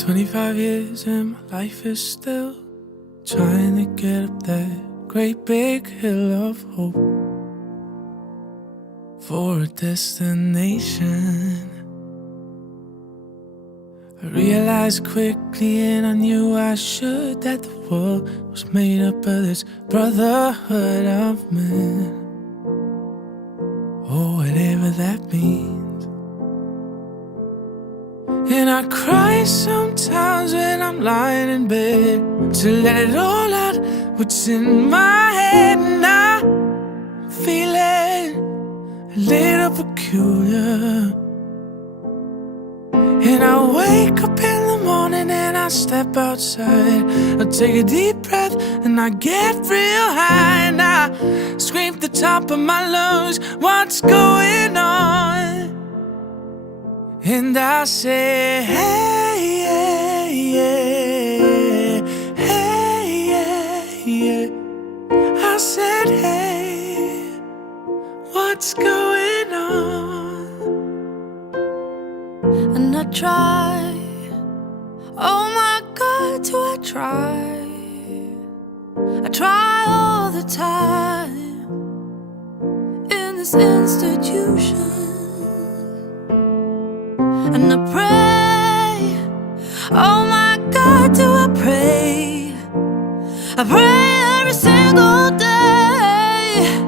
25 years and my life is still trying to get up that great big hill of hope for a destination. I realized quickly and I knew I should that the world was made up of this brotherhood of men, or whatever that means. And I cry sometimes when I'm lying in bed to let it all out what's in my head. And I'm feeling a little peculiar. And I wake up in the morning and I step outside. I take a deep breath and I get real high. And I scream at the top of my lungs, what's going on? And I say, hey, yeah, yeah, hey, yeah, yeah. I said, hey, what's going on? And I try, oh my God, do I try? I try all the time in this institution. And I pray, oh my God, do I pray? I pray every single day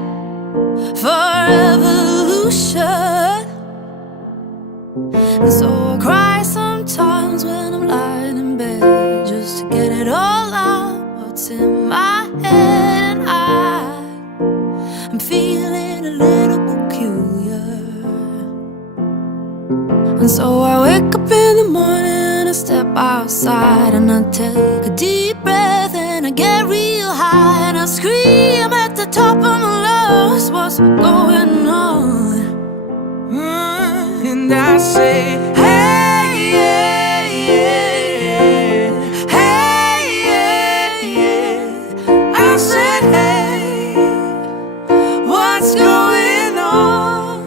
for evolution. And so I cry sometimes when I'm lying in bed, just to get it all out what's in my head. And I'm feeling a little peculiar. And so I wake up in the morning, I step outside, and I take a deep breath, and I get real high, and I scream at the top of my lungs, what's going on? And I say, hey, yeah, yeah, hey, yeah, yeah. I said, hey, what's going on?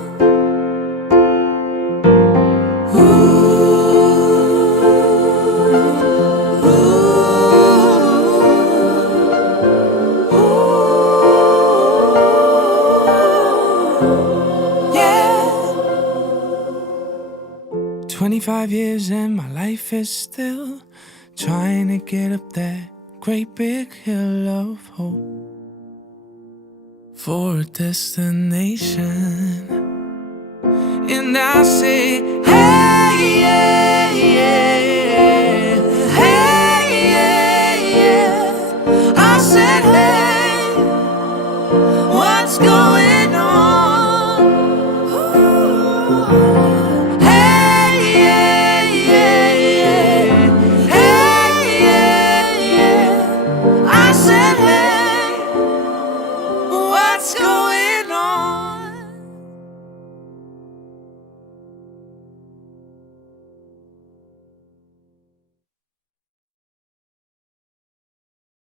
Ooh, ooh, ooh, yeah. 25 years and my life is still trying to get up that great big hill of hope for a destination. And I say, hey, yeah.